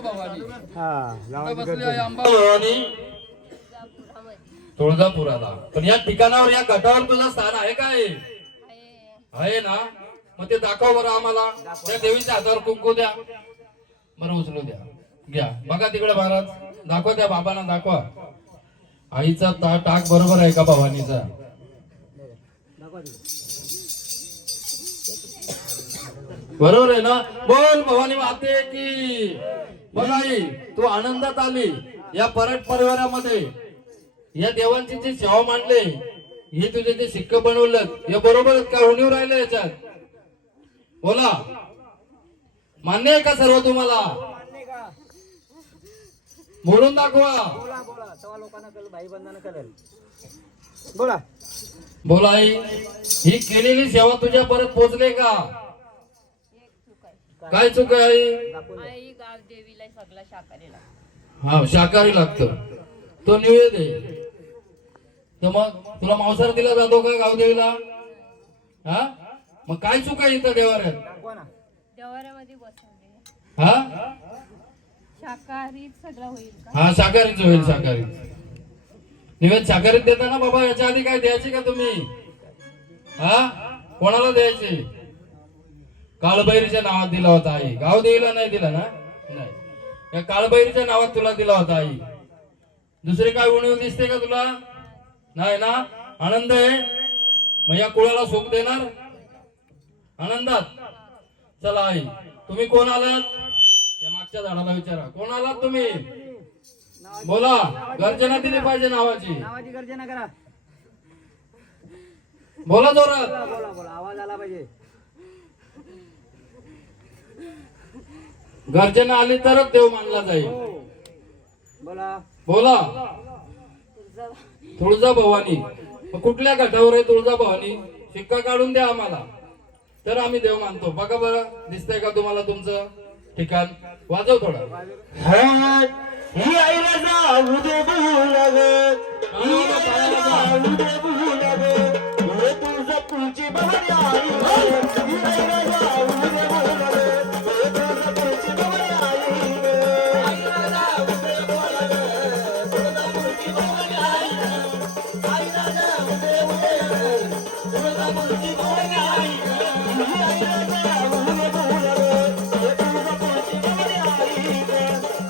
भवानी हा बसली आहे अंबा भवानी तुळजापुराला. पण या ठिकाणावर या गटावर तुझं स्थान आहे काय? आहे ना. मग ते दाखव बरं आम्हाला. त्या देवीच्या हातावर कुंकू द्या बरं, उचलू द्या, घ्या. बघा तिकडे महाराज, दाखवा त्या बाबांना दाखवा. आईचा टाक बरोबर आहे का भवानीचा? बरोबर आहे ना. बोल भवानी माते की. बघ आई, तू आनंदात आली या परट परिवारामध्ये. या देवांची जी सेवा मांडले, हे तुझे जे शिक्क बनवलं, हे बरोबर आहेत का? उणीव राहिले याच्यात? बोला, मान्य आहे का सर्व तुम्हाला? बोलून दाखवा. बोला बोला आई, ही केलेली सेवा तुझ्या परत पोहोचले का? काय चूक आहे आई? गाव देवीला सगळा शाकाहारी लागतो. हा, शाकाहारी लागतो तो निवेद आहे. तर मग तुला मांसाहार दिला जातो का गावदेवीला? हा, मग काय चूक आहे इथं देवाऱ्यात? देवाऱ्यामध्ये बसवले हा, शाकाहारी सगळं होईल का? हा, शाकाहारीच होईल. शाकाहारी निवेद शाकाहारीत देता ना बाबा. याच्या आधी काय द्यायचे का तुम्ही? हा, कोणाला द्यायचे? काळभैरीच्या नावात दिला होता आई. गावदेवीला नाही दिला ना? नाही, या काळभैरीच्या नावात तुला दिला होता आई. दुसरी काय उणीव दिसते का तुला? नाही ना. आनंद आहे. मग या कुळाला सुख देणार आनंदात. चला आई, तुम्ही कोण आलात? या मागच्या झाडाला विचारा, कोण आलात तुम्ही? बोला, गर्जना दिली पाहिजे नावाची. नावाची गर्जना करा. बोला जोरात. बोला बोला, आवाज आला पाहिजे. गर्जना आली तरच देव मानला जाईल. बोला बोला, तुळजा भवानी. कुठल्या घाटावर आहे तुळजा भवानी? शिक्का काढून द्या आम्हाला, तर आम्ही देव मानतो. बघा बरं, दिसतंय का तुम्हाला तुमचं ठिकाण? वाजव थोडं. ही आई राजा उदे बोलाग, ही राजा उदे बोलाग, हे तुझं पुढची भवानी आई. ही आई राजा उदे बोलाग, हे तुझं पुढची भवानी आई. आई राजा उदे बोलाग, तुझं पुढची भवानी आई. आई राजा उदे बोलाग, तुझं पुढची भवानी आई. ही आई राजा उदे बोलाग, हे तुझं पुढची भवानी आई.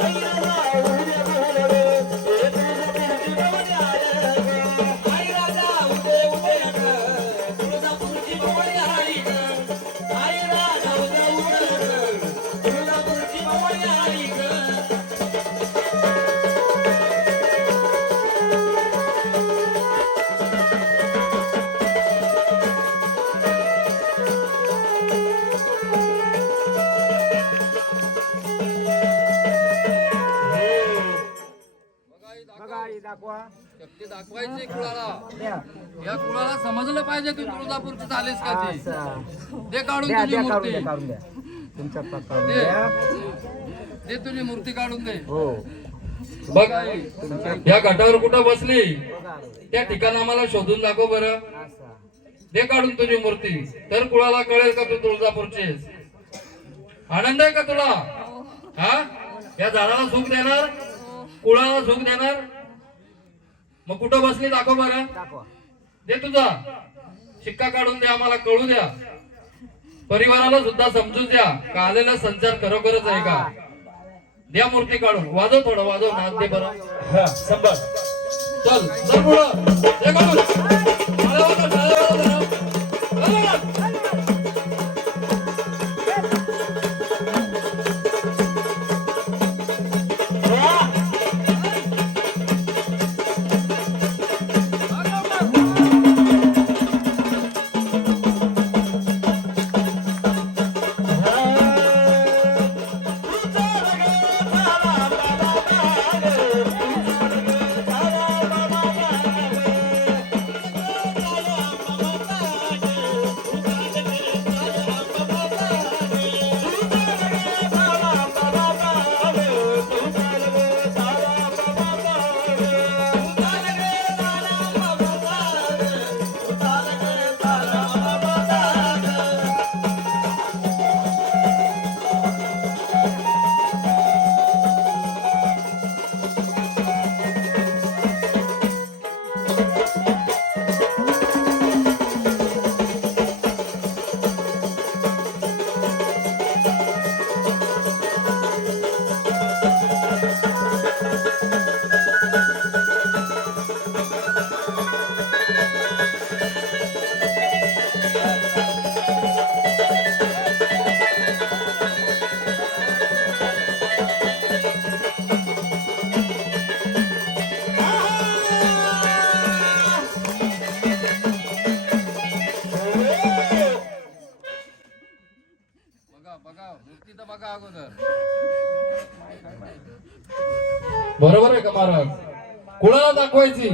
आई राजा शक्ती दाखवायची कुळाला. या कुळाला समजलं पाहिजे तू तुळजापूरची झालीस का ती. दे काढून तुझी मूर्ती. दे तुझी मूर्ती काढून दे. बघ आई, या घाटावर कुठं बसली त्या ठिकाण आम्हाला शोधून दाखव बरं. दे काढून तुझी मूर्ती, तर कुळाला कळेल का तू तुळजापूरची आहेस. आनंद आहे का तुला? हा, या झाडाला सुख देणार, कुळाला सुख देणार. मग कुठं बसली दाखव बरं. दे तुझा शिक्का काढून द्या, आम्हाला कळू द्या, परिवाराला सुद्धा समजू द्या का आलेला संचार खरोखरच आहे का. द्या मूर्ती काढून. वाजव थोडं, वाजव, नाच दे बरं. संभाळ. चल चल पुढं. दे काढून. बरोबर आहे का महाराज? कुणाला दाखवायची?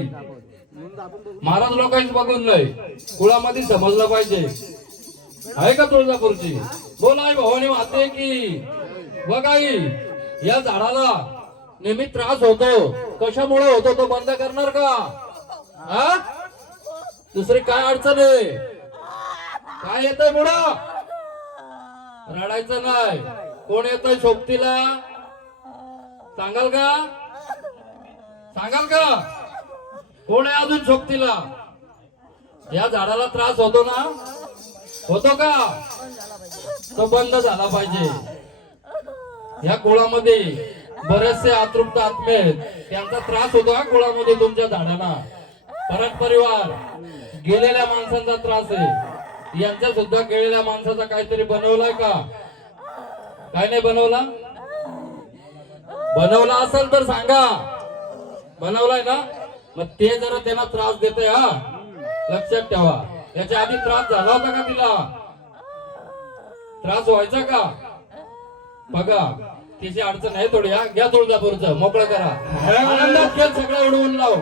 महाराज लोकांच बघून नाही, कुळामध्ये समजलं पाहिजे. आहे का तुळजापूरची? बोल आई भवानी माते की. बघ आई, या झाडाला नेहमी त्रास होतो, कशामुळे होतो तो बंद करणार का? हा? दुसरी काय अडचण आहे? काय येतंय मुळा? रडायचं नाही. कोण येतंय सोबतीला? सांगाल का? सांगाल का? कोण आहे अजून सोबतीला? या झाडाला त्रास होतो ना? होतो का? तो बंद झाला पाहिजे. या कुळामध्ये बरेचसे अतृप्त आत्मे आहेत, त्यांचा त्रास होतो हा कुळामध्ये तुमच्या झाडांना. परत परिवार, गेलेल्या माणसांचा त्रास आहे. यांचा सुद्धा गेलेल्या माणसाचा काहीतरी बनवलाय का? काय नाही बनवला? बनवला असेल तर सांगा. बनवलाय ना? मग ते जरा त्यांना त्रास देते हा, लक्षात ठेवा. याच्या आधी त्रास झाला होता का तिला? त्रास व्हायचा का? बघा, तिची अडचण आहे थोडी. घ्या तुळजापूरचं, मोकळं करा. आनंदात खेळ सगळं उडवून लाव.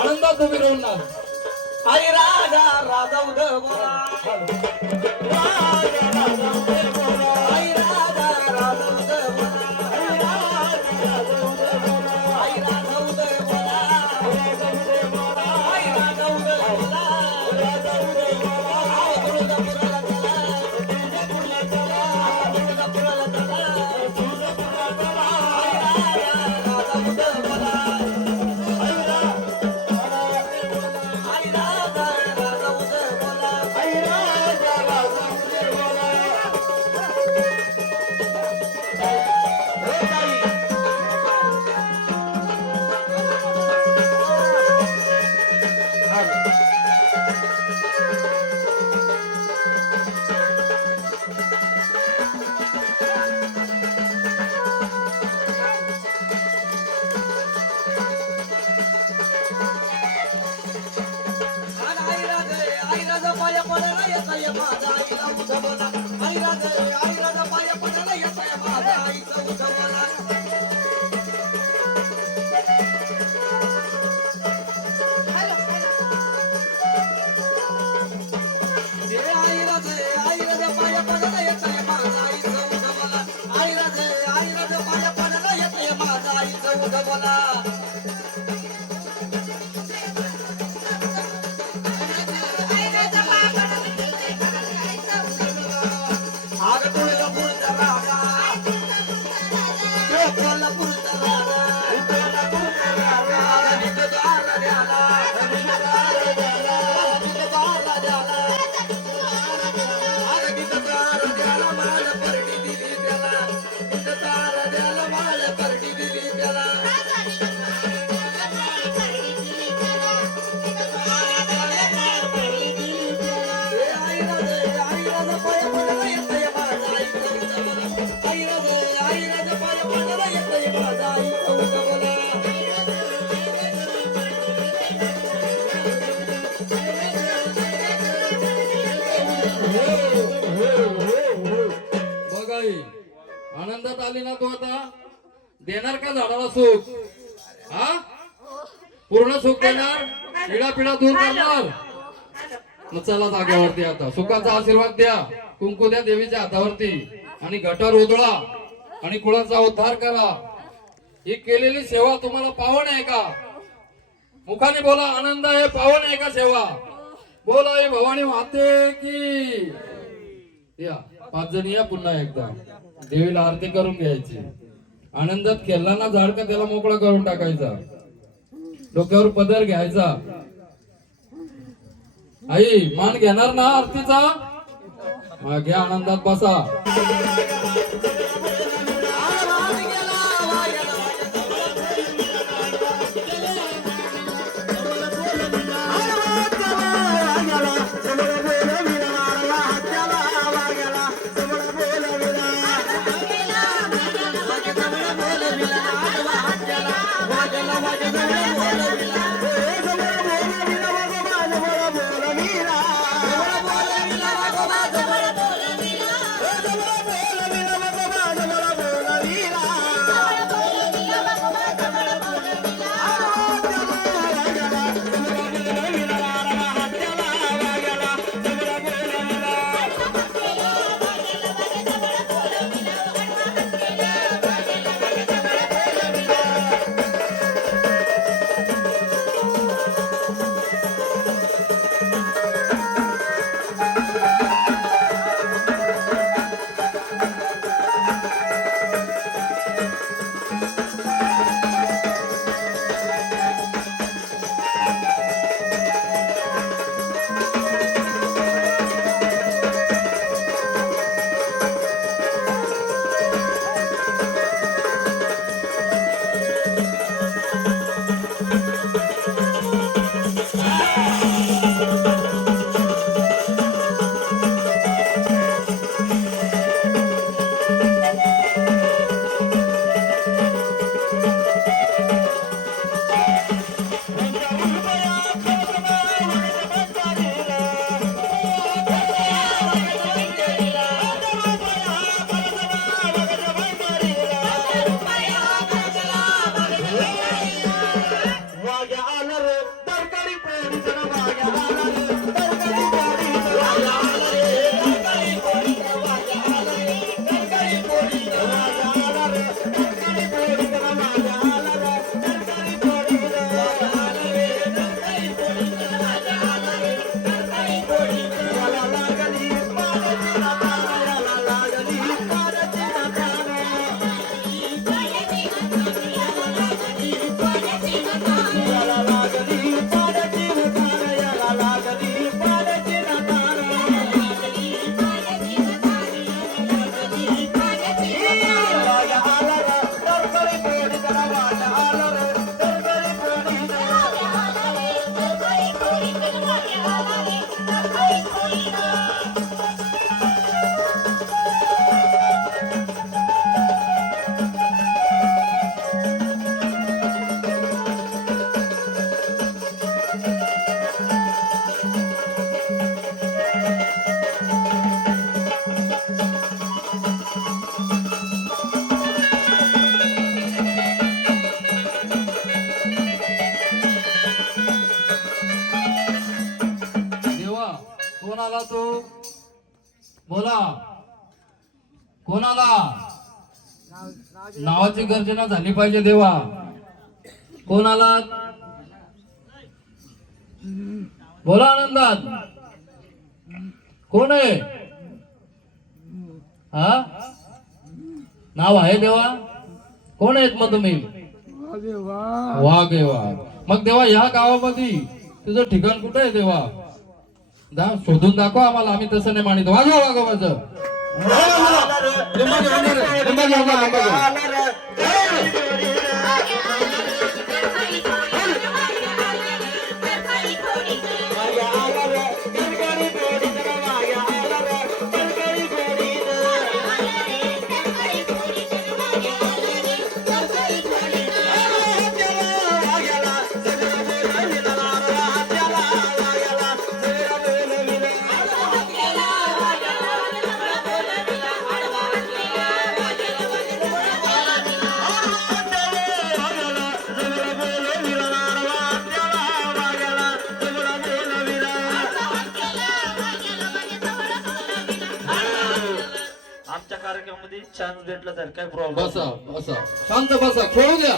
आनंदात तुम्ही रवून लाव. आई राजा राजा उदय बोला. राजा राजा उदय बोला. आई राजा राजा उदय बोला. आई राजा राजा उदय बोला. आई राजा उदय बोला. राजा उदय बोला. आई राजा उदय बोला. राजा उदय बोला. तुळजापूरला चला. तुळजापूरला चला. तुळजापूरला चला. तुळजापूरला चला. आई राजा राजा उदय बोला. आनंदात आली ना तू आता? देणार का झाडाला सुख? हा, पूर्ण सुख देणार? पिढा पिढा दूर करणार? मग चला जागेवरती आता सुखाचा आशीर्वाद द्या. कुंकू द्या देवीच्या हातावरती आणि घटावर उधळा आणि कुळाचा उद्धार करा. ही केलेली सेवा तुम्हाला पावन आहे का? मुखाने बोला, आनंद आहे, पावन आहे का सेवा? बोला आई भवानी माते की. या 5 जण या पुन्हा एकदा देवीला आरती करून घ्यायची. आनंदात खेळला ना झाड का त्याला मोकळा करून टाकायचा. डोक्यावर पदर घ्यायचा. आई मान घेणार ना आरतीचा? मग घ्या, आनंदात बसा. देवा कोण आला तो बोला कोण आला नावाची गर्जना झाली पाहिजे देवा कोण आला बोला आनंदात कोण आहे हा नाव आहे देवा कोण आहेत मग तुम्ही वाघ आहे वाघ मग देवा या गावामध्ये तुझं ठिकाण कुठं आहे देवा शोधून दाखव आम्हाला आम्ही तसं नाही मानित वाजवा वाघावाचं आमच्या कार्यक्रमामध्ये चान्स भेटला तर काय प्रॉब्लेम बसा बसा शांत बसा खेळू द्या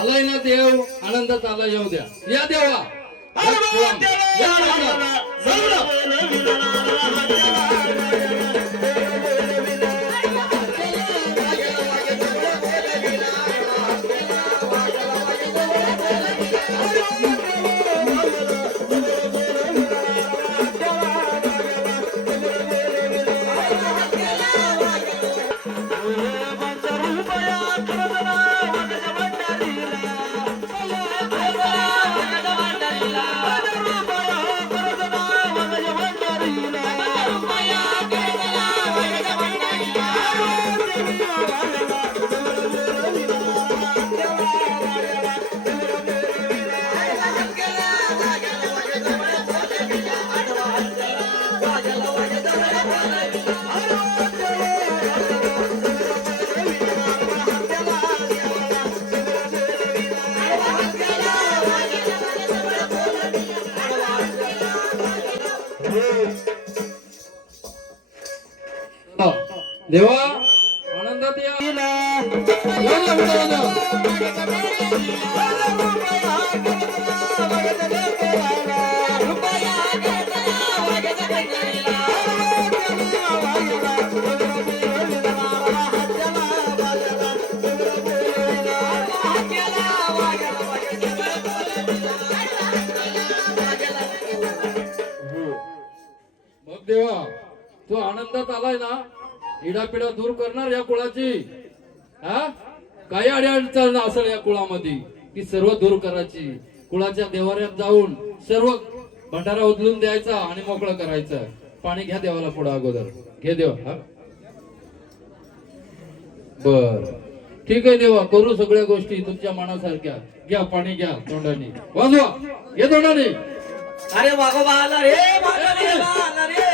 आलाय ना देव आनंदात आला येऊ द्या या देवा या देवा आनंदात या मग देवा तो आनंदात आलाय ना इडापिडा दूर करणार या कुळाची हा काही अडचण असेल या कुळामध्ये ती सर्व दूर करायची कुळाच्या देवाऱ्यात जाऊन सर्व भंडारा उचलून द्यायचा आणि मोकळं करायचं पाणी घ्या देवाला पुढे अगोदर घे देवा हा बर ठीक आहे देवा करू सगळ्या गोष्टी तुमच्या मनासारख्या घ्या पाणी घ्या तोंडाने वाजवा घे तोंडाने अरे वाघोबा आला रे वाघोबा आला रे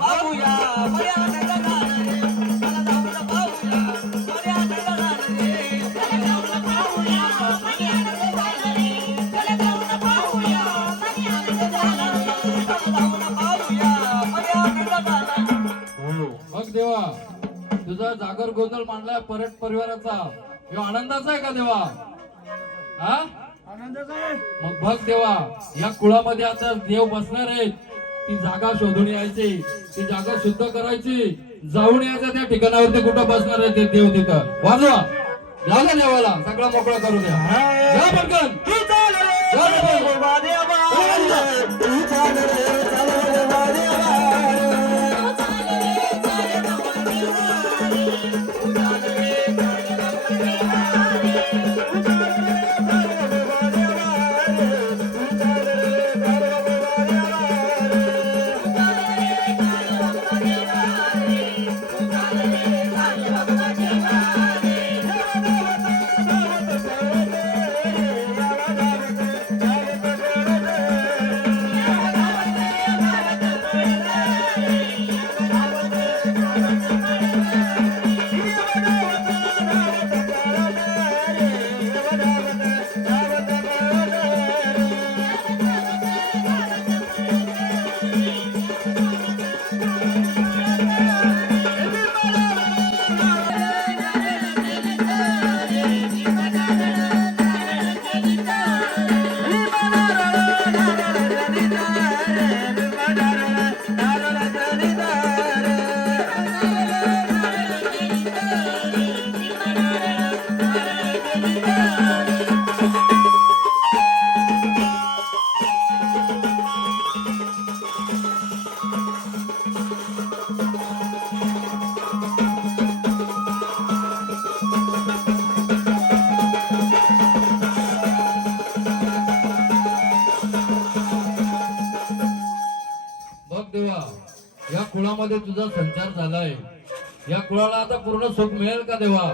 पाहूया मांडलाय परत परिवाराचा, ह्यो आनंदाचा आहे का देवा? हा मग बघ देवा, या कुळामध्ये आता देव बसणार आहेत, ती जागा शोधून यायची, ती जागा शुद्ध करायची, जाऊन यायचं त्या ठिकाणावरती कुठं बसणार आहे ते देव तिथं. वाजवा, जाऊ द्या देवाला, सगळा मोकळा करू द्या. जा पटकन. तू चाल रे चाल बाबा देवा, तू चाल रे चाल बाबा देवा, बघ देवा, या कुळामध्ये तुझा संचार झालाय, या कुळाला आता पूर्ण सुख मिळेल का देवा?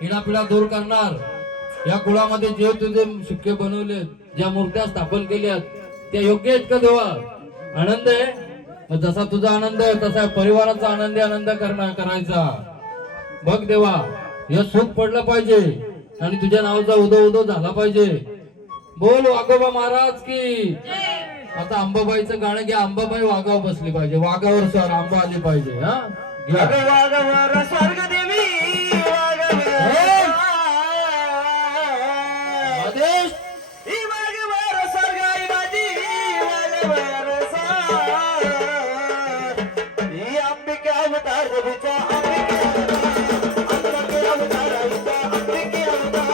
पिढा दूर करणार, या कुळामध्ये जे तुझे शिक्के बनवलेत, ज्या मूर्त्या स्थापन केल्यात, त्या योग्य आहेत का देवा? आनंद आहे? मग जसा तुझा आनंद आहे तसा परिवाराचा आनंद करायचा. बघ देवा, हे सुख पडलं पाहिजे आणि तुझ्या नावाचा उदो उदो झाला पाहिजे. बोल वाघोबा महाराज की. आता अंबाबाईचं गाणं घ्या, अंबाबाई वाघावर बसली पाहिजे, वाघावर सर आंबा आली पाहिजे. हा घ्या. वाघवर स्वर्ग देवी वाघवर, आदेश. ही वाघवर स्वर्ग आई माझी वाघवर सार, ही अंबिके अवतार रघुचा, अंबिके अवतार आईचा, अंबिके अवतार,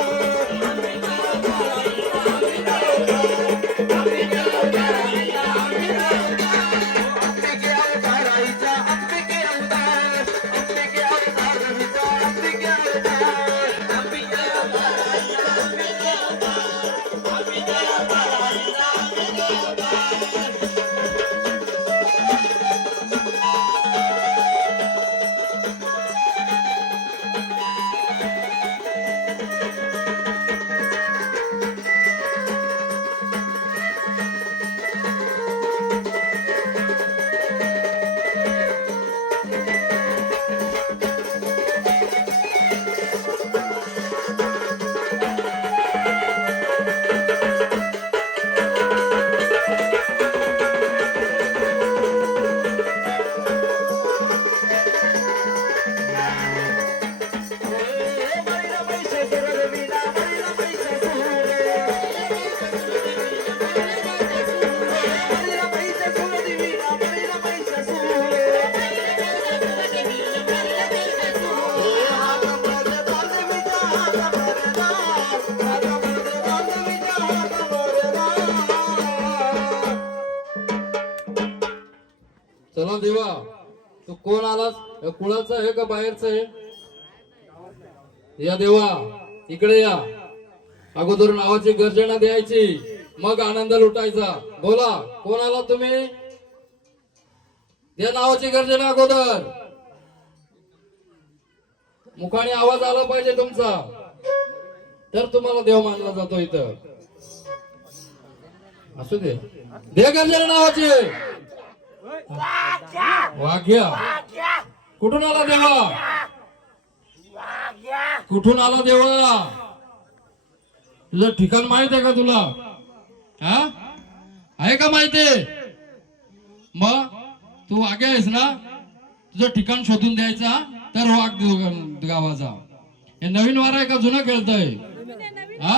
चला देवा, तू कोण आलास? कुळाचा आहे का बाहेरचं आहे? या देवा, इकडे या. अगोदर नावाची गर्जना द्यायची, मग आनंद लुटायचा. बोला, कोण आला तुम्ही? या नावाची गर्जना अगोदर, मुखाने आवाज आला पाहिजे तुमचा, तर तुम्हाला देव मानला जातो इथं. असू दे, दे गर्जना नावाची. वाघ्या. कुठून आला देवा? कुठून आला देवा? तुझं ठिकाण माहित आहे का तुला? हा, आहे का माहिती? मग तू वाघ्या आहेस ना, तुझं ठिकाण शोधून द्यायचा. तर वाघ गावाचा. हे नवीन वार आहे का जुना खेळतोय? हा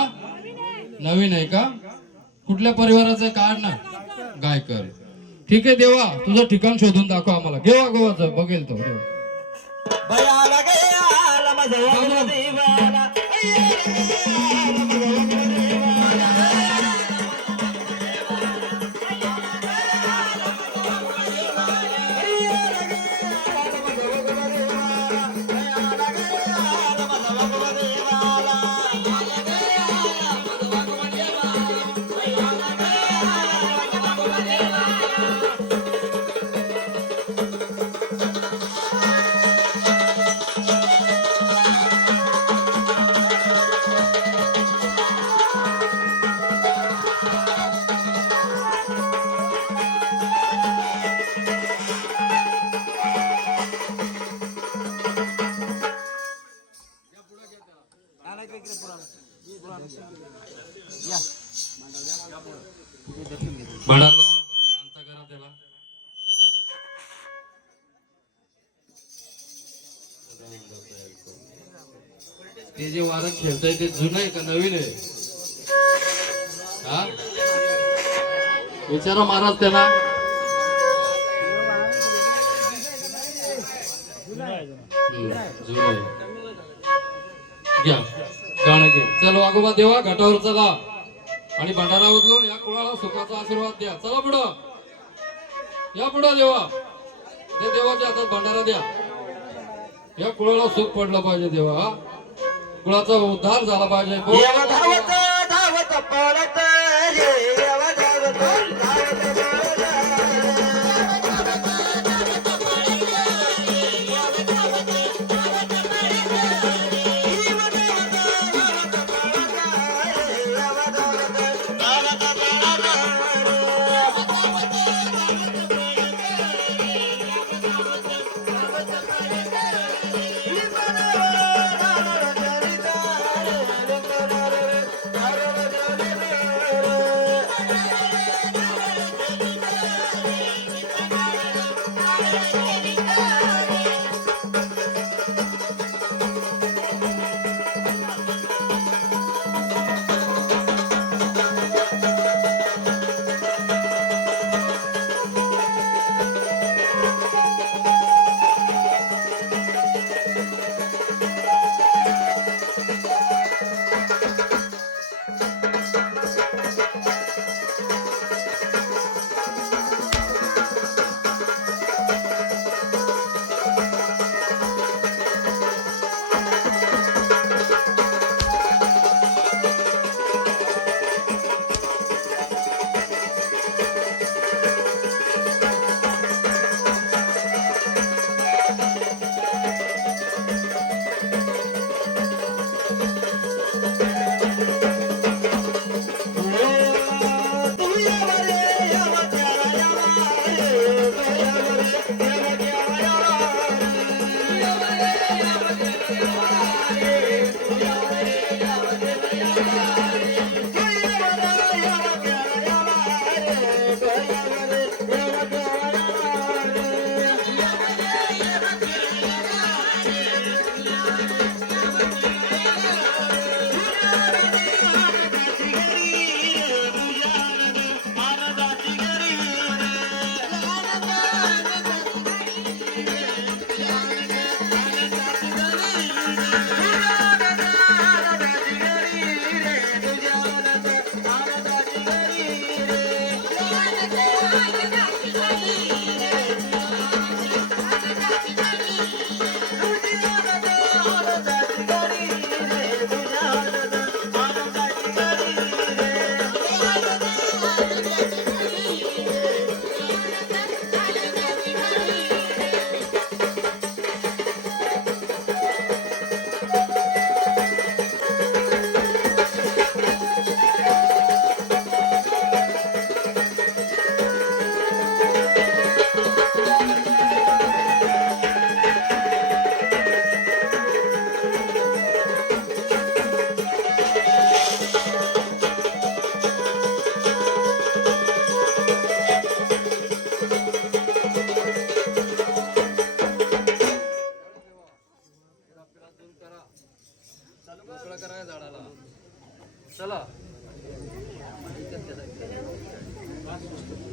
नवीन आहे का? कुठल्या परिवाराचं काढ ना गायकर. ठीक आहे देवा, तुझं ठिकाण शोधून दाखव आम्हाला. घेवा गोवाचं बघेल तो देवा. बयाला गयाला माझा वाघ देवाला, भंडारला शांत करा त्याला. ते जे वारं खेळतंय ते जुनं आहे का नवीन आहे? हा विचारा महाराज त्याला. जुनं आहे. घ्या गाणं घे. चल वाघोबा देवा घाटावर चला आणि भंडारा उचलून या कुळाला सुखाचा आशीर्वाद द्या. चला पुढं या, पुढं देवा. त्या देवाच्या हातात भंडारा द्या. या कुळाला सुख पडलं पाहिजे देवा. हा कुळाचा उद्धार झाला पाहिजे. येवा धावत धावत पळत रे, येवा धावत धावत पळत.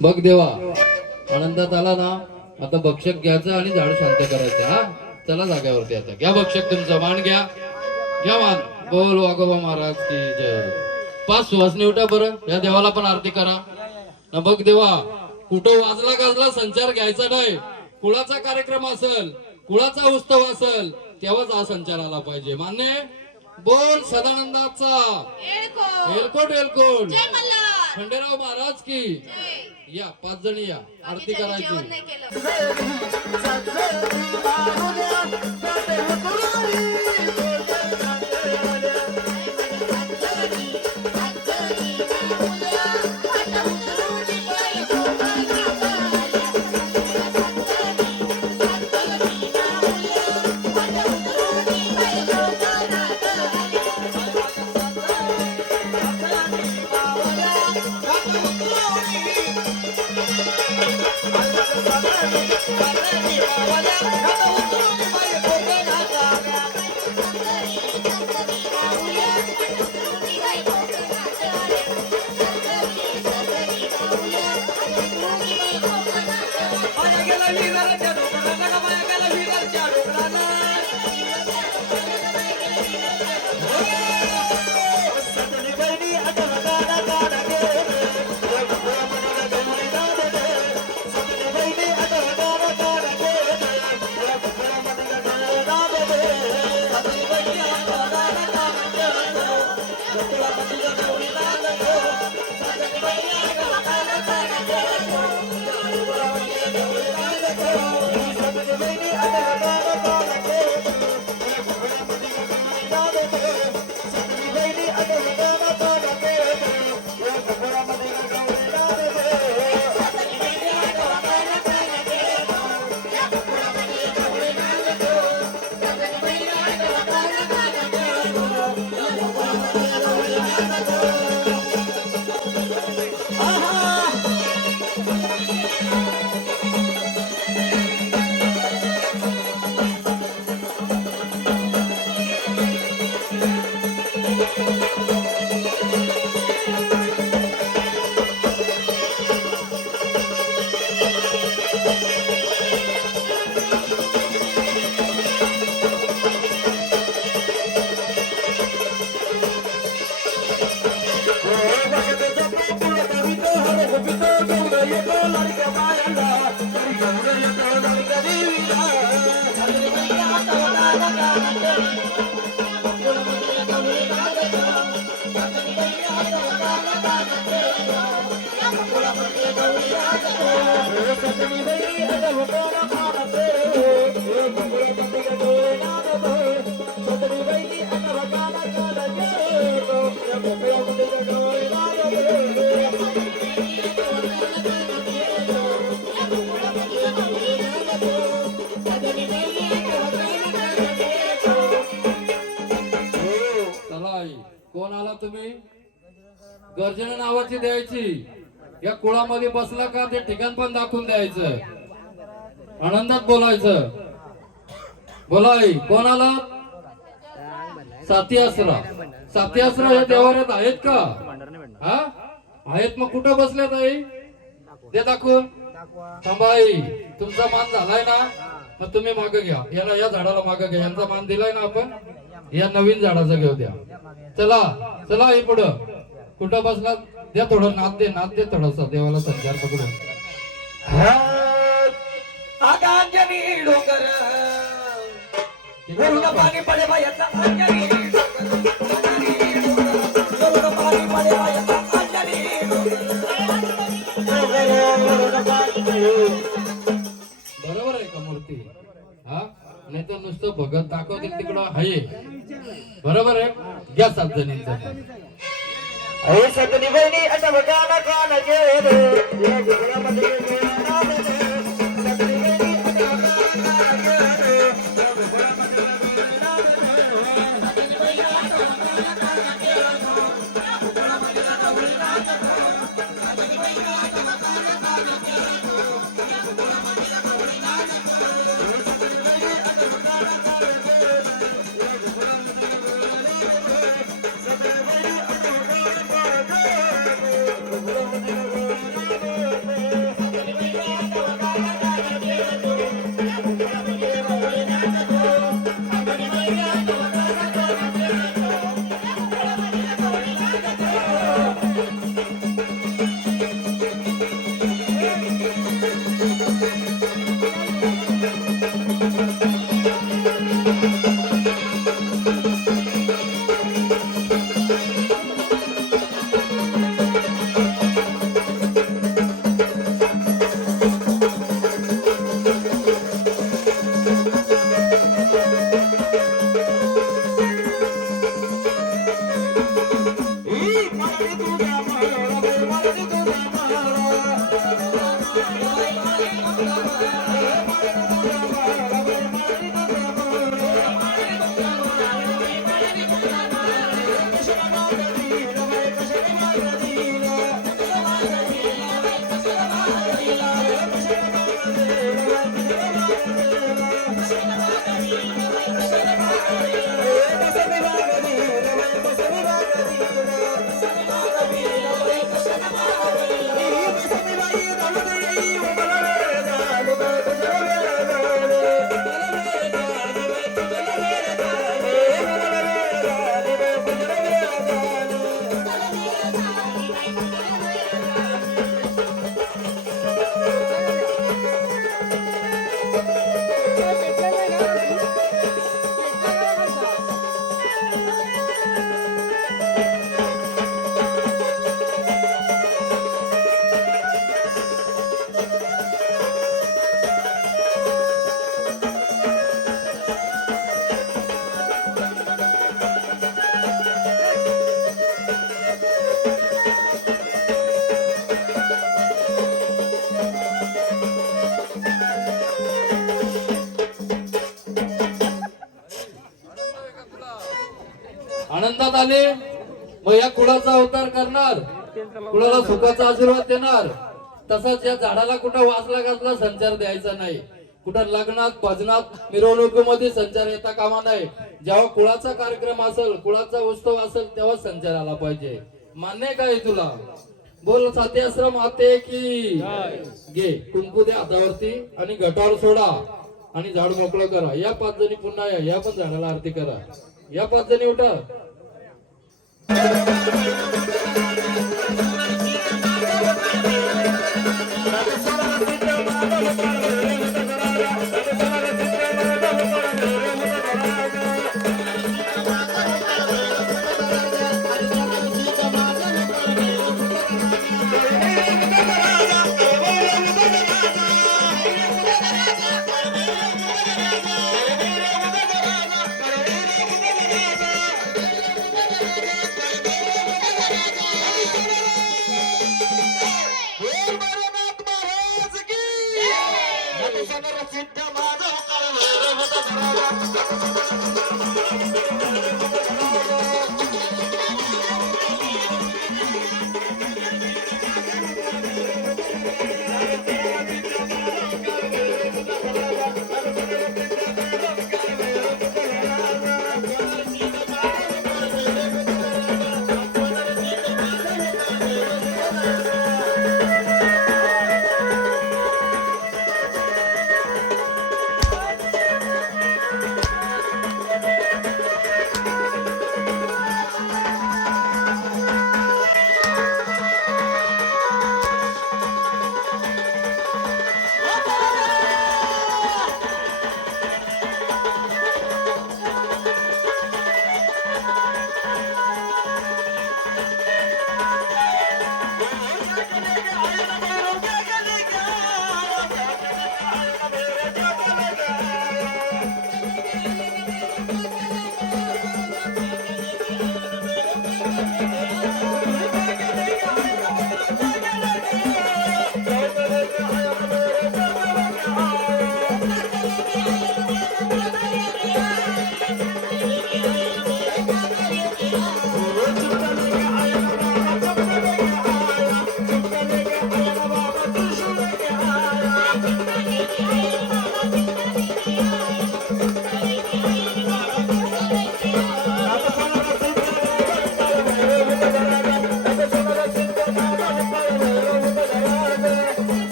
बघ देवा, आनंदात आला ना, आता भक्षक घ्यायचं आणि झाड शांत करायचं. हा, चला जाग्यावरती आता. घ्या भक्षक तुमचं, मान घ्या, घ्या मान. बोल वाघोबा महाराज की जय. 5 सुवासनी उठा बरं, या देवाला पण आरती करा ना. बघ देवा, कुठं वाजला गाजला संचार घ्यायचा नाही. कुळाचा कार्यक्रम असेल, कुळाचा उत्सव असेल, तेव्हाच हा संचार आला पाहिजे. मान्य? बोल सदानंदाचा एलकोट एलकोट खंडेराव महाराज की. या 5 जणी या, आरती करायची. कोण आला तुम्ही? गर्जना नावाची द्यायची. या कुळामध्ये बसला का ते ठिकाण पण दाखवून द्यायचं. आनंदात बोलायचं. बोलाय, कोण आला? साती आसरा. साती आसरा या देवाऱ्यात आहेत का? हा आहेत. मग कुठं बसल्यात आई? ते दाखवून. थांबाई, तुमचा मान झालाय ना, मग तुम्ही मागे घ्या. याला या झाडाला मागे घ्या. यांचा मान दिलाय ना आपण, या नवीन झाडाचा घेऊ द्या. चला चला आई पुढं. कुठं बसला? द्या थोडं नाद दे, नाद दे थोडासा देवाला संचार पकडून. अंजनी डोंगर वरून पाणी पडे बायाचा. अंजनी वरून पाणी पडे बायाचा. अंजनी बरोबर आहे का मूर्ती? हा, नाही तर नुसतं भगत दाखवतील तिकडं आहे. बरोबर आहे. घ्या 7 जणींचा. अहो सतनी बहिणी आता बघाना कान गेले या घरामध्ये गेला दे. सतनी बहिणी आता बघाना कान गेले या घरामध्ये गेला दे. सतनी बहिणी आता बघाना कान गेले या घरामध्ये गेला दे. सतनी बहिणी आता बघाना कान गेले या घरामध्ये गेला दे. सतनी बहिणी आता बघाना कान गेले या घरामध्ये गेला दे. सतनी बहिणी आता बघाना कान गेले आनंदात आले मग या कुळाचा अवतार करणार, कुळाला सुखाचा आशीर्वाद देणार. तसाच या झाडाला कुठं वाचला गाजला संचार द्यायचा नाही. कुठं लग्नात भजनात मिरवणुकीमध्ये संचार येता कामा नाही. जेव्हा कुळाचा कार्यक्रम असेल, कुळाचा उत्सव असेल, तेव्हा संचार आला पाहिजे. मान्य काय तुला? बोल साथी आश्रम आते की घे कुंकू दे हातावरती आणि घटावर सोडा आणि झाड मोकळं करा. या 5 जणी पुन्हा या पण झाडाला आरती करा. या 5 जणी उठा.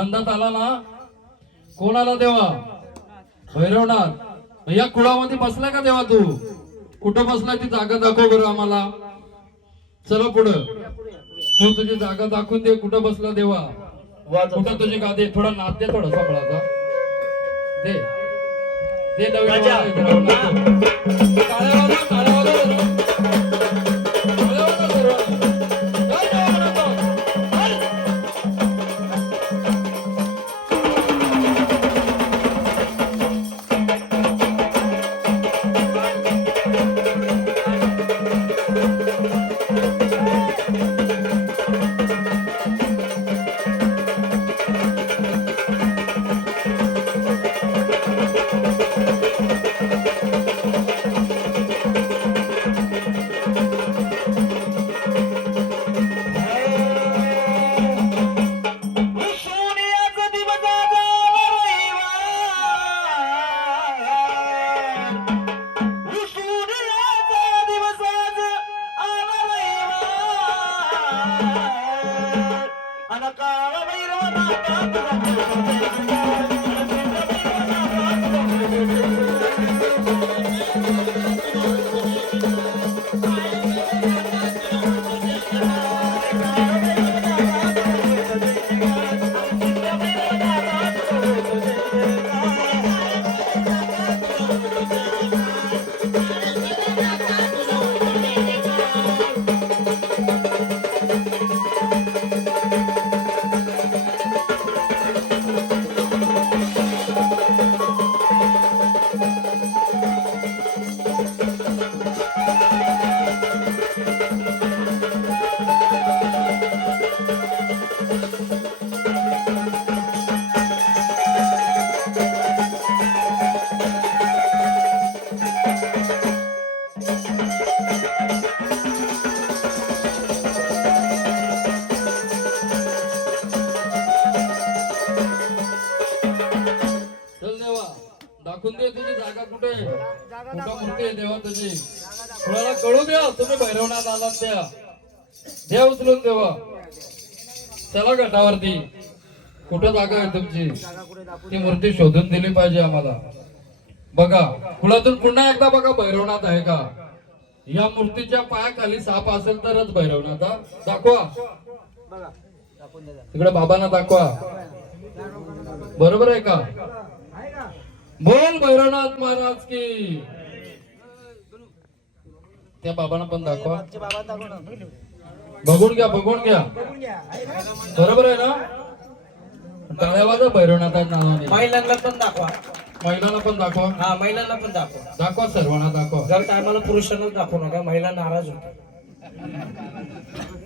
आनंदात आला ना? कोण आला तेव्हा? भैरवनाथ. या कुळामध्ये बसलाय का तेव्हा तू? कुठं बसलाय ती जागा दाखव बरं आम्हाला. चला पुढं. तू तुझी जागा दाखवून दे. कुठं बसला देवा? कुठं तुझी गादी? थोडा नाद दे, थोडा सांभाळाचा दे. दे नवीन राजा. वाजवा, टाळ्या वाजवा, टाळ्या वाजवा सर्व. टाळ्या वाजवा सर्वांनी. जय जवानाचा. सोन्याचा दिवस आला रविवार. सोन्याचा दिवस आज आला रविवार. आणि काळ चल देवा, दाखवून दे तुझी जागा कुठे. कुठं मूर्ती आहे देवा तुझी? कुणाला कळू द्या तुम्ही भैरवनाथ आलात त्या. द्या उचलून देवा. चला घाटावरती. कुठं जागा आहे तुमची? ती मूर्ती शोधून दिली पाहिजे आम्हाला. बघा कुळातून पुन्हा एकदा बघा भैरवनाथ आहे का. या मूर्तीच्या पायाखाली साप असेल तरच भैरवनाथ. हा? दाखवा तिकडे बाबांना दाखवा. बरोबर आहे का? बोल भैरवनाथ महाराज की. त्या बाबांना पण दाखवा. बघून घ्या, बघून घ्या. बरोबर आहे ना? टाळ्या वाजवा भैरवनाथाच्या नावाने. महिलांना पण दाखवा. महिलांना पण दाखवा. हा महिलांना पण दाखवा. दाखवा सर्वांना दाखवा. जर टायमाला पुरुषांनाच दाखवू नका, महिला नाराज होतात.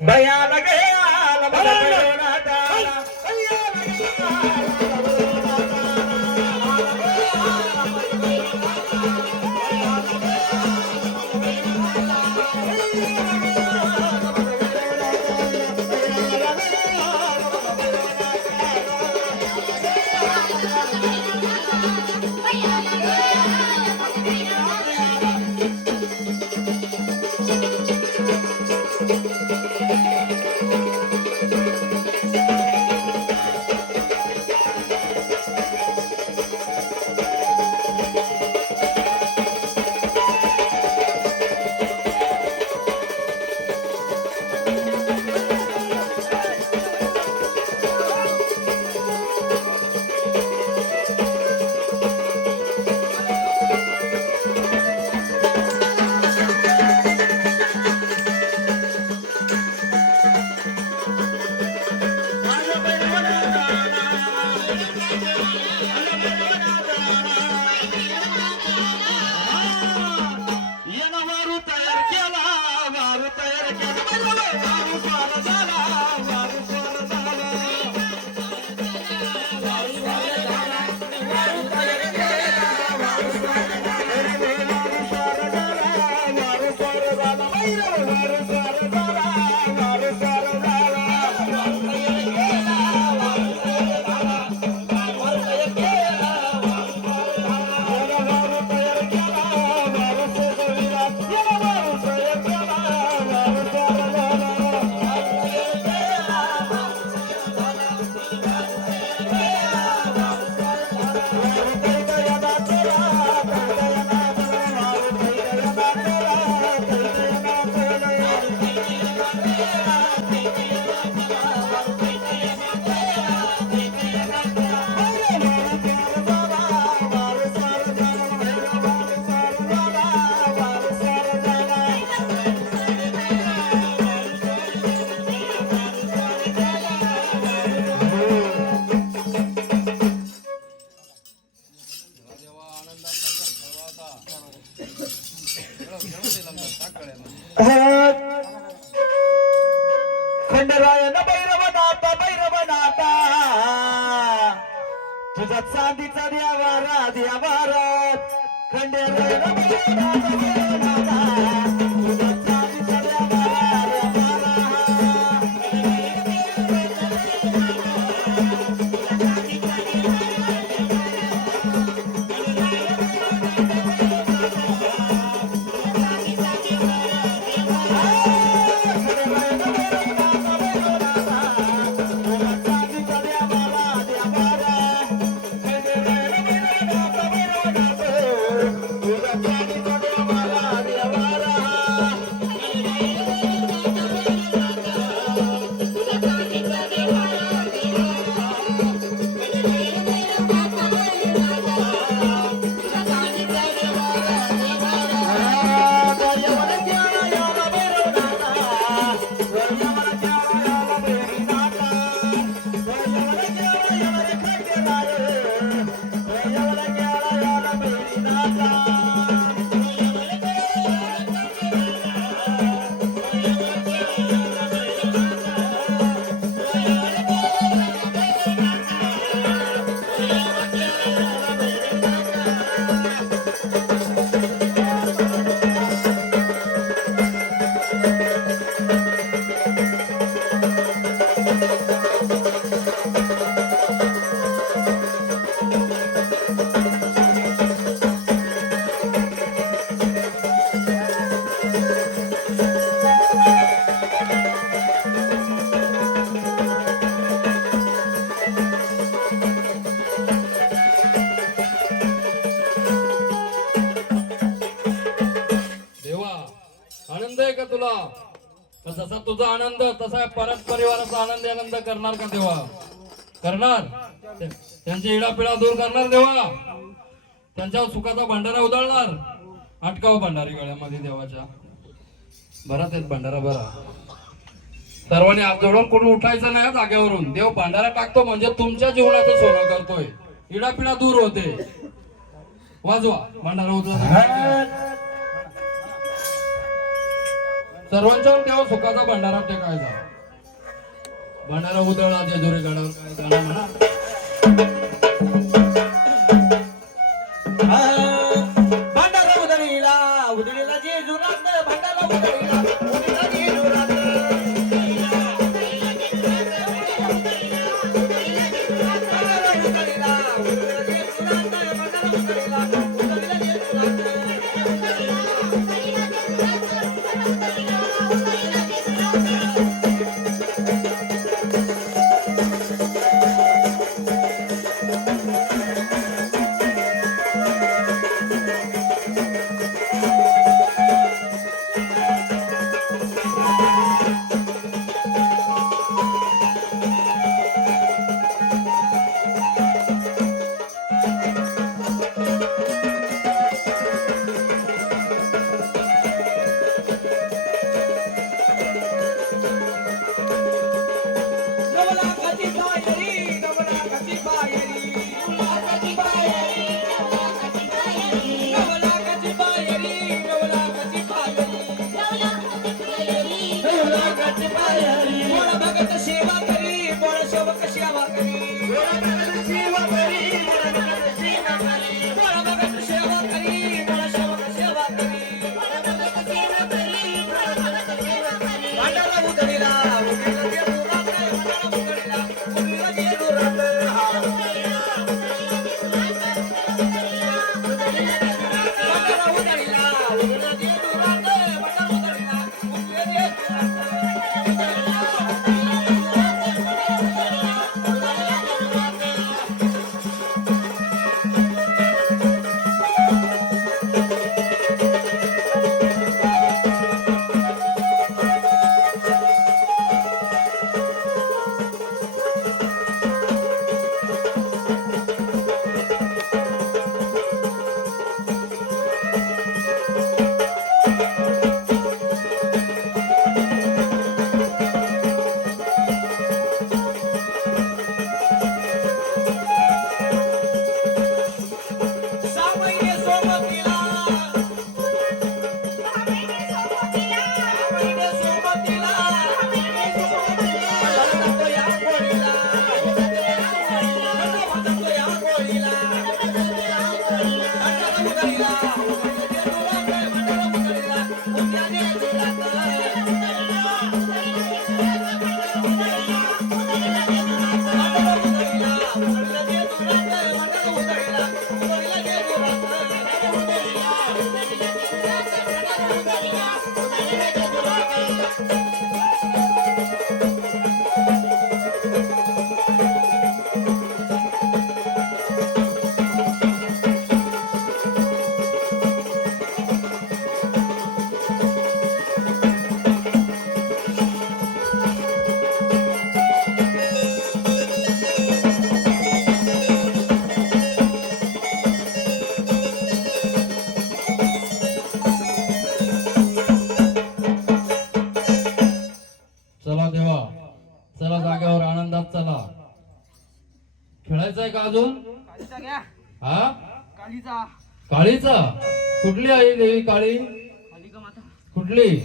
दयाला गयाला भैरवनाथाला. दयाला गयाला चांदीचा द्यावारा द्यावारा खंडेर आनंद आहे का तुला? जसा तुझा आनंद तसा परत परिवाराचा आनंद करणार का देवा? करणार? त्यांची इडापिडा दूर करणार देवा? त्यांच्या सुखाचा भंडारा उधळणार? अटकाव भंडारी गळ्यामध्ये देवाच्या भरात आहेत भंडारा भरा. सर्वांनी हात जोडून कोणी उठायचं नाही जागेवरून. देव भंडारा टाकतो म्हणजे तुमच्या जीवनाचं सोनं करतोय. इडापिडा दूर होते. वाजवा भंडारा उधळा. सर्वांच्यावर तेव्हा सुखाचा भंडारा टेकायचा. भंडारा उधळला जेजुरी गडावर काय गाणं म्हणा. Bhandara उधळीला उधळीला जेजुरात Bhandara उधळीला उधळीला जेजुरात Nobala kati bayari, अजून हा काळीचा कुठली आहे देवी काळी कुठली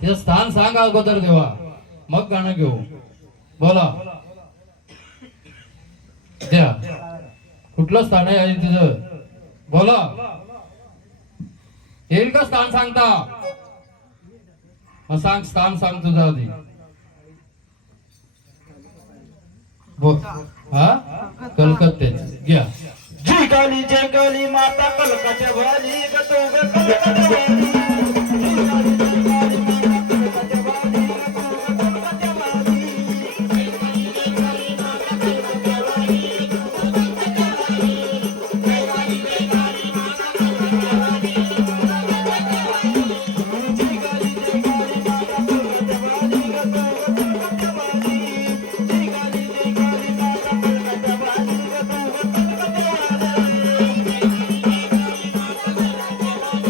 तिचं स्थान सांग अगोदर देवा मग गाणं घेऊ बोला द्या कुठलं स्थान आहे तिचं बोला येईल का स्थान सांगता मग सांग स्थान सांग तुझं आधी बोल हा कलकत्त्याची घ्या जय काली माता कलकाच्या वाली ग तू ग कलकाच्या वाली जय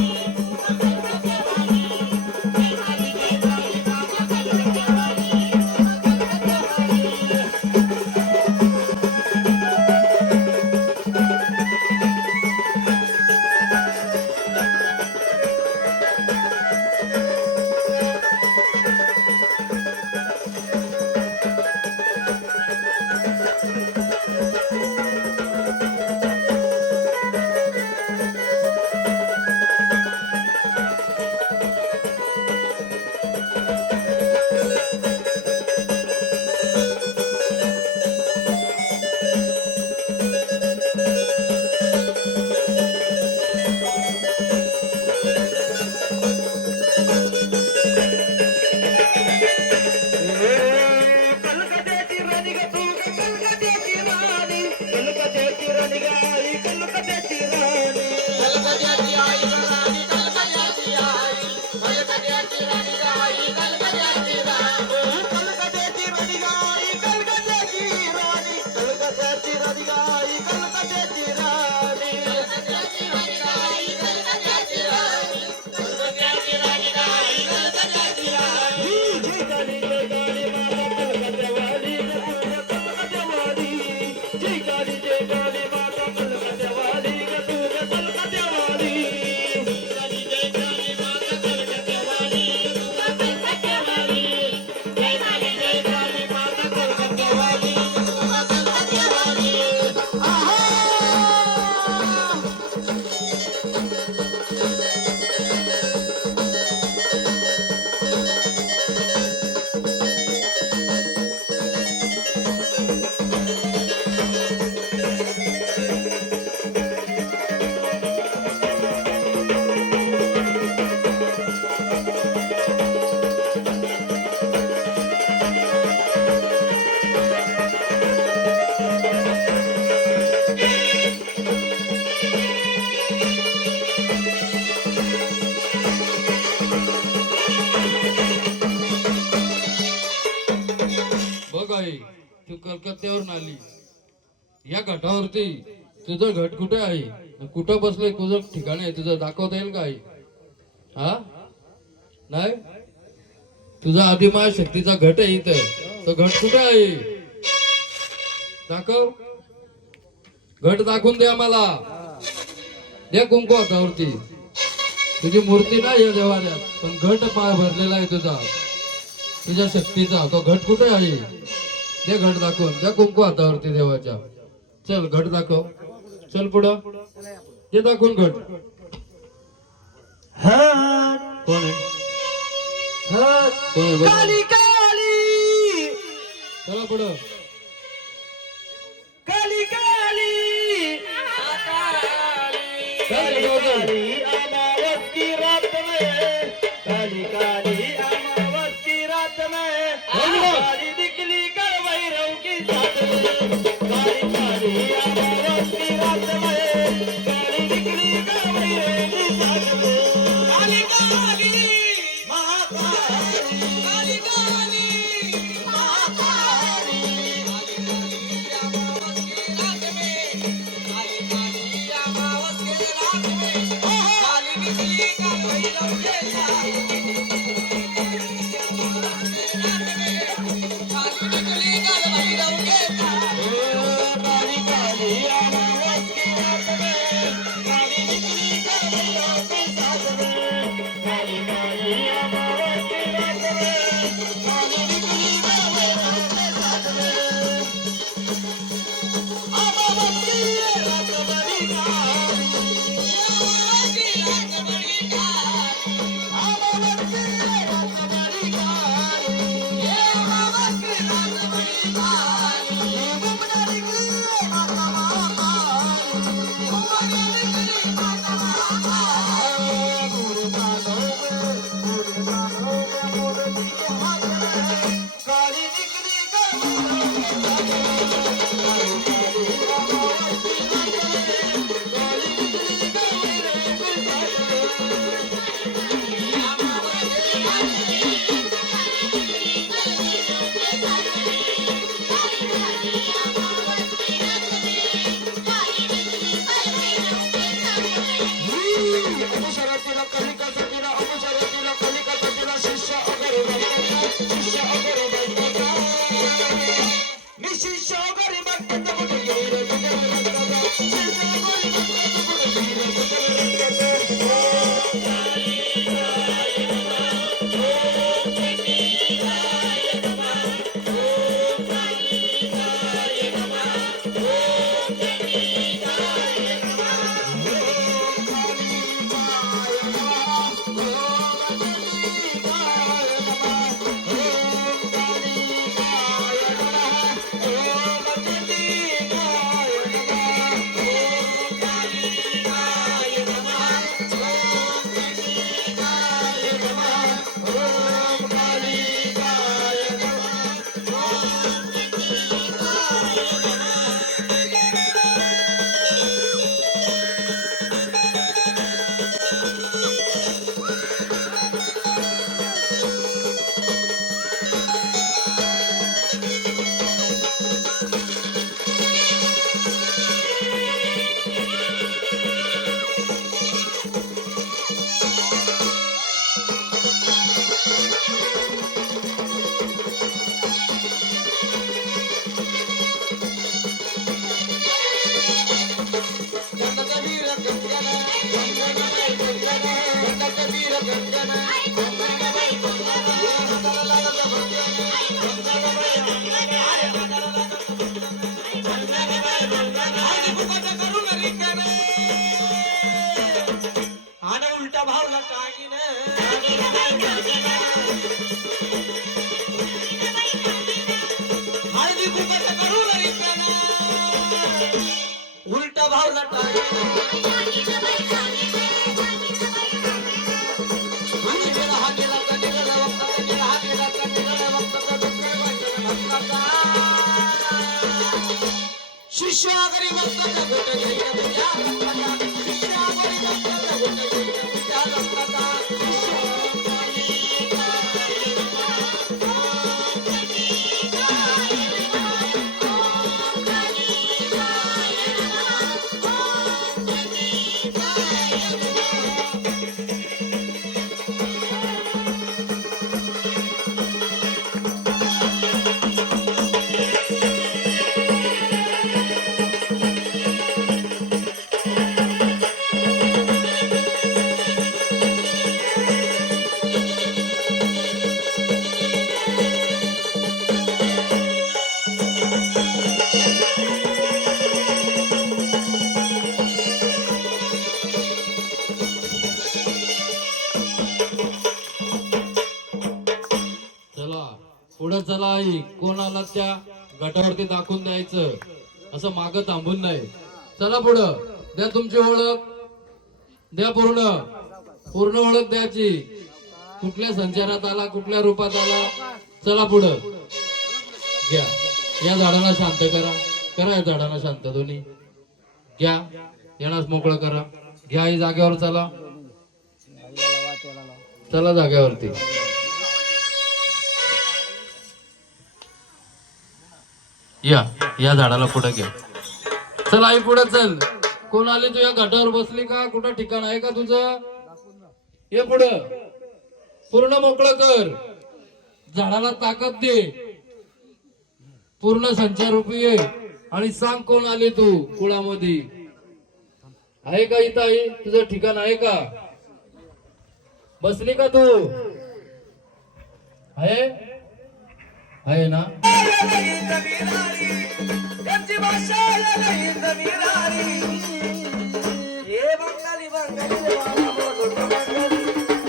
काली माता कलकाच्या वाली ग तू ग कलकाच्या वाली जय काली माता कलकाच्या वाली ग तू ग कलकाच्या वाली जय काली माता कलकाच्या वाली ग तू ग कलकाच्या वाली जय काली माता कलकाच्या वाली ग तू ग कलकाच्या वाली जय काली माता कलकाच्या वाली ग तू ग कलकाच्या तू कलकत्त्यावरून आली या घाटावरती तुझं घट कुठे आहे कुठं बसलंय तुझं ठिकाण आहे तुझं दाखवता येईल काय हा नाही तुझा आदिमाय शक्तीचा घट आहे इथं तो घट कुठे आहे दाखव घट दाखवून दे आम्हाला दे कुंकू हातावरती तुझी मूर्ती नाही या देवाऱ्यात पण घट पाय भरलेला आहे तुझ्या शक्तीचा तो घट कुठे आहे दे घट दाखवून त्या कुंकू हातावरती देवाच्या चल घट दाखव चल पुढं ते दाखवून घट कोण आहे कोण आहे बघ. काली काली चला पुढं काली काली काली काली अमावस की रात में काली काली अमावस की रात में काली दिखली कर भैरव की साथ में काली काली अमावस की रात में काली दिखली कर भैरव की साथ में काली काली महाकाली काली काली महाकाली फुकट करून रिकामे आणि उलटा भावला टाकीने हळदी फुकट करून रिकामे उलटा भावला टाकीने शिष्यागरी भक्ताचा गोट घेईना तुझ्या भक्ताचा शिष्यागरी भक्ताचा गोट घेईना तुझ्या भक्ताचा चला पुढे चला आई, कोणाला त्या गटावरती दाखवून द्यायचं, असं माग थांबून नाही. चला पुढं द्या तुमची ओळख, द्या पूर्ण पूर्ण ओळख द्यायची. कुठल्या संचारात आला, कुठल्या रूपात आला. चला पुढं घ्या. या झाडाला शांत करा, करा या झाडाला शांत. दोन्ही घ्या, येणास मोकळं करा. घ्या आई जागेवर. चला चला जागेवरती. या झाडाला पुढे घ्या. चल आई पुढे चल. कोण आली तू? या घाटावर बसली का? कुठं ठिकाण आहे का तुझं? ये पुढं. पूर्ण मोकळं कर. झाडाला ताकद दे. पूर्ण संचारूपी ये आणि सांग कोण आली तू कुळामध्ये. आहे का इथं? आई तुझं ठिकाण आहे का? बसली का तू? आहे ना? त्यांची भाषा नाही जमीरारी हे बंगाली बंगाली रे बाबा बोलतो बंगाली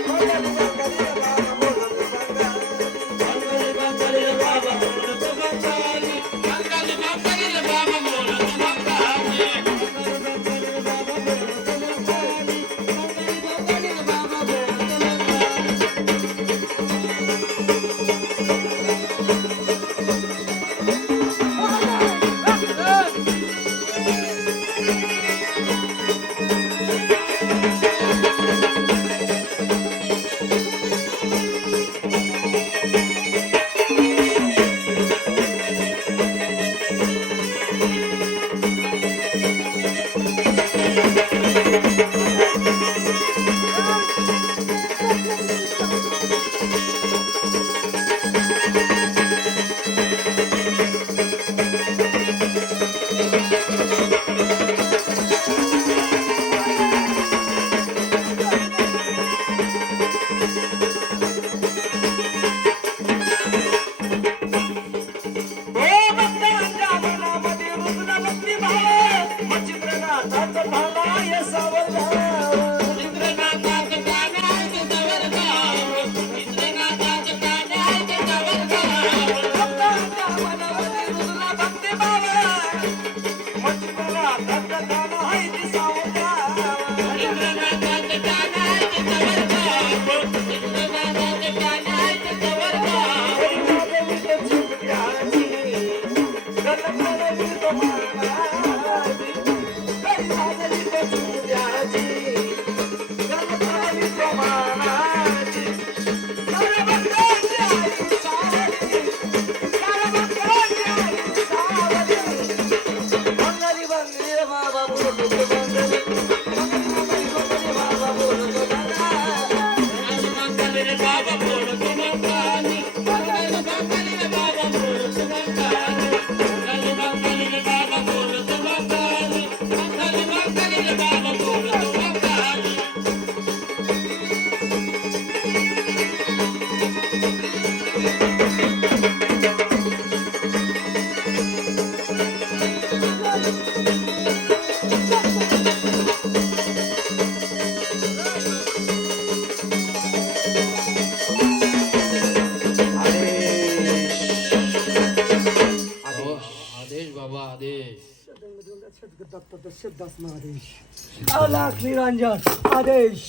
बंगाली बंगाली रे बाबा बोलतो बंगाली बंगाली रे बाबा बोलतो बंगाली बंगाली बंगाली रे बाबा बोलतो बंगाली बंगाली रे बाबा बोलतो बंगाली बंगाली रे बाबा सिद्धास महादेश अलाख निरंजन आदेश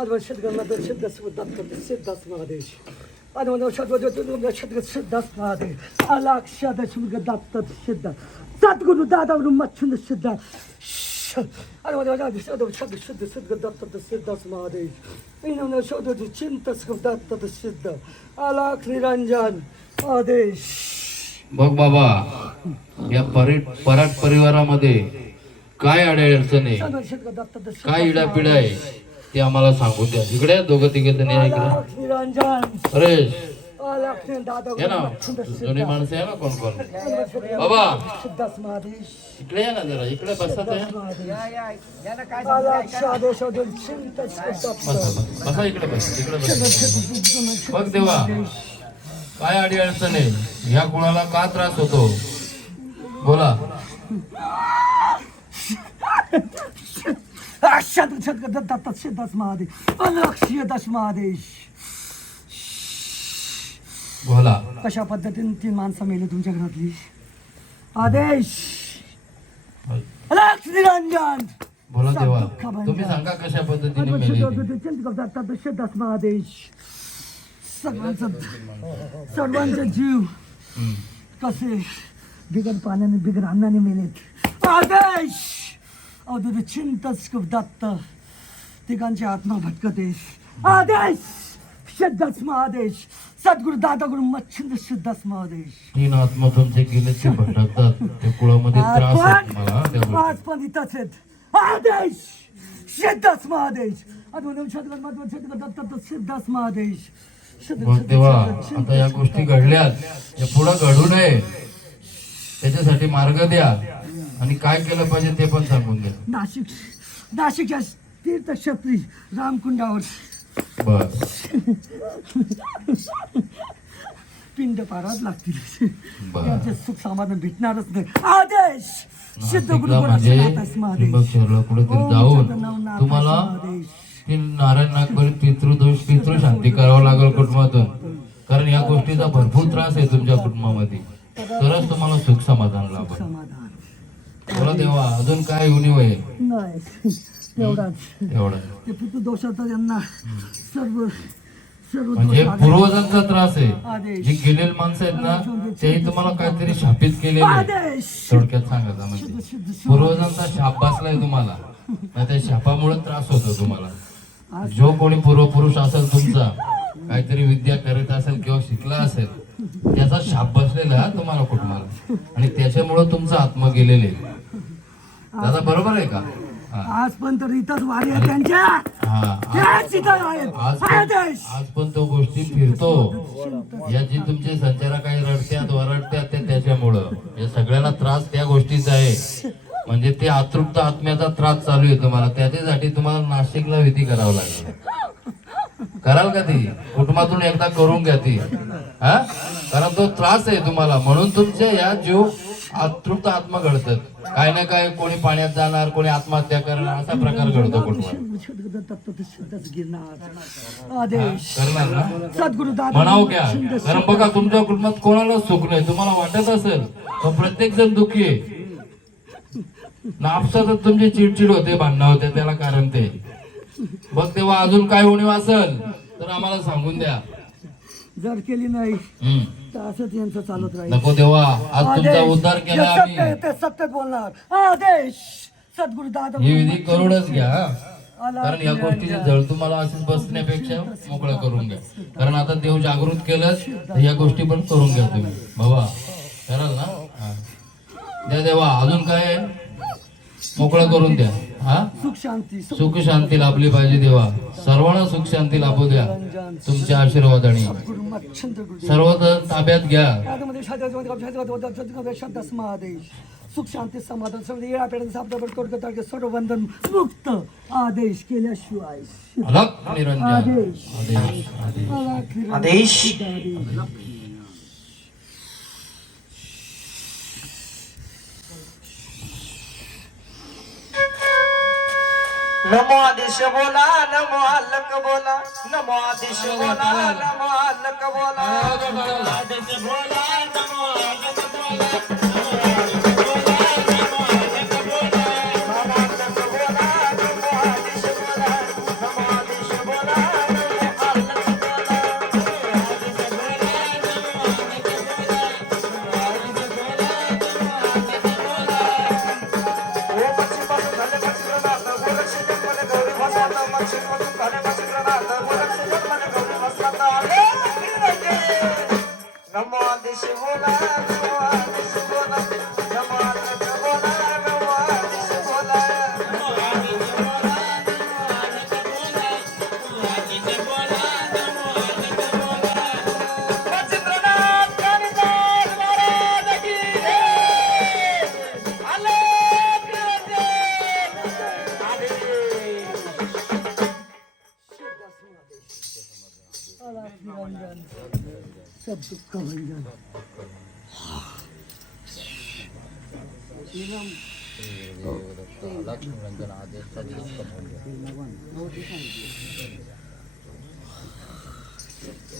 अद्वैत गणनाथ सिद्धास दत्त सिद्धास महादेश अद्वैत सिद्धास महादेश अलाख सदश दत्त सिद्ध सद्गुरु दादा मच्छुंद सिद्ध अद्वैत सिद्ध दत्त सिद्धास महादेश इन्होंने शोध चिंतस दत्त सिद्ध अलाख निरंजन आदेश. बघ बाबा, या पराट परिवारामध्ये काय अडचण आहे, काय इडापिडा आहे ते आम्हाला सांगू द्या. इकडे दोघं तिघे जण या इकडे. अरे या ना, जुनी माणसं आहे ना कोण कोण. बाबा इकडे या ना जरा, इकडे बसा ते. बसा इकडे, बस इकडे बस. बघ देवा, काय अडी अडचण आहे, ह्या कुणाला का त्रास होतो बोला. सिद्धास महादेश अलाक्षदास महादेश. बोला. कशा पद्धतीने तीन माणसं मेली तुमच्या घरातली. आदेश अलाक्ष निरंजन. बोला देवा, तुम्ही सांगा कशा पद्धतीने मेले. सिद्धास महादेश. सर्वांचे जीव कसे बिगर पाण्याने बिगर अन्नाने मेलेत. आदेश अवधूत चिंतस दत्त तिघांची आत्मा भटकते. आदेश सिद्धास महादेश सद्गुरु दादा गुरु मच्छिंद सिद्धास महादेश. तीन आत्मा तुमचे गेले ते भटकतात, त्या कुळामध्ये त्रास आहे तुम्हाला त्या गोष्टी. आज पण इथंच आहेत. आदेश सिद्धास महादेश दत्त सिद्धास महादेश. मग तेव्हा आता या गोष्टी घडल्यात, या पुढे घडू नये त्याच्यासाठी मार्ग द्या आणि काय केलं पाहिजे ते पण सांगून द्या. नाशिकच्या तीर्थक्षेत्री रामकुंडावर बर पिंड पारात लागतील, बर. त्यांचे सुख समाधान भेटणारच नाही. आदेश सिद्ध गुरु नाशिकला म्हणजे महादेश. त्र्यंबकेश्वरला कुठेतरी जाऊन तुम्हाला ती नारायण नागपरी पितृदोष पितृशांती करावं लागेल कुटुंबातून. कारण या गोष्टीचा भरपूर त्रास आहे तुमच्या कुटुंबामध्ये, तरच तुम्हाला सुख समाधान लाभेल. समाधान बोला देवा, अजून काय उणीव आहे. नाही एवढाच. एवढं ते पितृदोषाचा त्यांना सर्व सर्व म्हणजे दोष आले. पूर्वजांचा त्रास आहे. आदेश. जी गेलेली माणसं आहेत ना, तेही तुम्हाला काहीतरी शापित केलेले आहे. आदेश थोडक्यात सांगायचं म्हणजे पूर्वजांचा शाप बसलाय तुम्हाला, आणि त्या शापामुळे त्रास होतो तुम्हाला. जो कोणी पूर्वपुरुष असेल तुमचा, काहीतरी विद्या करत असेल किंवा शिकला असेल, त्याचा शाप बसलेला आहे तुम्हाला कुटुंबाला, आणि त्याच्यामुळे तुमचा आत्मा गेलेले. दादा बरोबर आहे का. हा. आज पण तर इथंच वारी आहे त्यांच्या. हा. त्याच इथं आहेत. आदेश आज पण तो गोष्टी फिरतो. या जी तुमचे संचारा काही रडत्यात वरडत्यात ते त्याच्यामुळं या सगळ्याला त्रास त्या गोष्टीचा आहे. म्हणजे ते अतृप्त आत्म्याचा त्रास चालू आहे तुम्हाला, त्याच्यासाठी तुम्हाला नाशिकला विधी करावं लागेल. कराल का ती कुटुंबातून एकदा करून घ्या ती. हा, कारण तो त्रास आहे तुम्हाला, म्हणून तुमच्या या जीव अतृप्त आत्मा घडतात. काय ना काय कोणी पाण्यात जाणार, कोणी आत्महत्या करणार, असा प्रकार घडतो कुटुंबात. आदेश करणार ना, सद्गुरु दादा म्हणावं घ्या. कारण बघा, तुमच्या कुटुंबात कोणाला सुख नाही, तुम्हाला वाटत असेल तर प्रत्येक जण दुःखी आहे. नापसातच तुमची चिडचिड होते, भांडणं होते, त्याला कारण ते. बघ तेव्हा अजून काय उणीव असेल तर आम्हाला सांगून द्या. जर केली नाही हम्म. तर असंच यांचं चालत राहील. नको तेव्हा, आज तुमचा उद्धार केला आम्ही. ते सत्य बोलणार. आदेश सद्गुरु दादा ही विधी करूनच घ्या. कारण या गोष्टीची झळ तुम्हाला अशीच बसण्यापेक्षा मोकळं करून घ्या. कारण आता देव जागृत केलं तर या गोष्टी पण करून घ्या तुम्ही. बाबा कराल ना. हा. द्या देवा, अजून काय आहे? मोकळं करून द्या. हा, सुख शांती सुख शांती लाभली पाहिजे देवा. सर्वांना सुख शांती लाभू द्या तुमच्या आशीर्वादाने. सर्व ताब्यात घ्या. आदेश सुख शांती समाधान सर्व येळा पेढा सापडा तोडके सर्व बंधन मुक्त. आदेश केल्याशिवाय अलग निरंजन. आदेश. आदेश. आदेश. नमो आदेश बोला, नमो अलक बोला, नमो आदेश बोला, नमो अलक बोला, आदेश बोला, नमो अलक बोला, नमो आदेश बोला, नमो अलक बोला. आदेश बोला नवो आदेश बोला जमात बोला नवो आदेश बोला मच्छिंद्रनाथ कालिदास महाराज की जय. आलोक निरंजन आदेश. आलाख निरंजन सब दुःख भंजन लक्ष्मी रंजन आदेश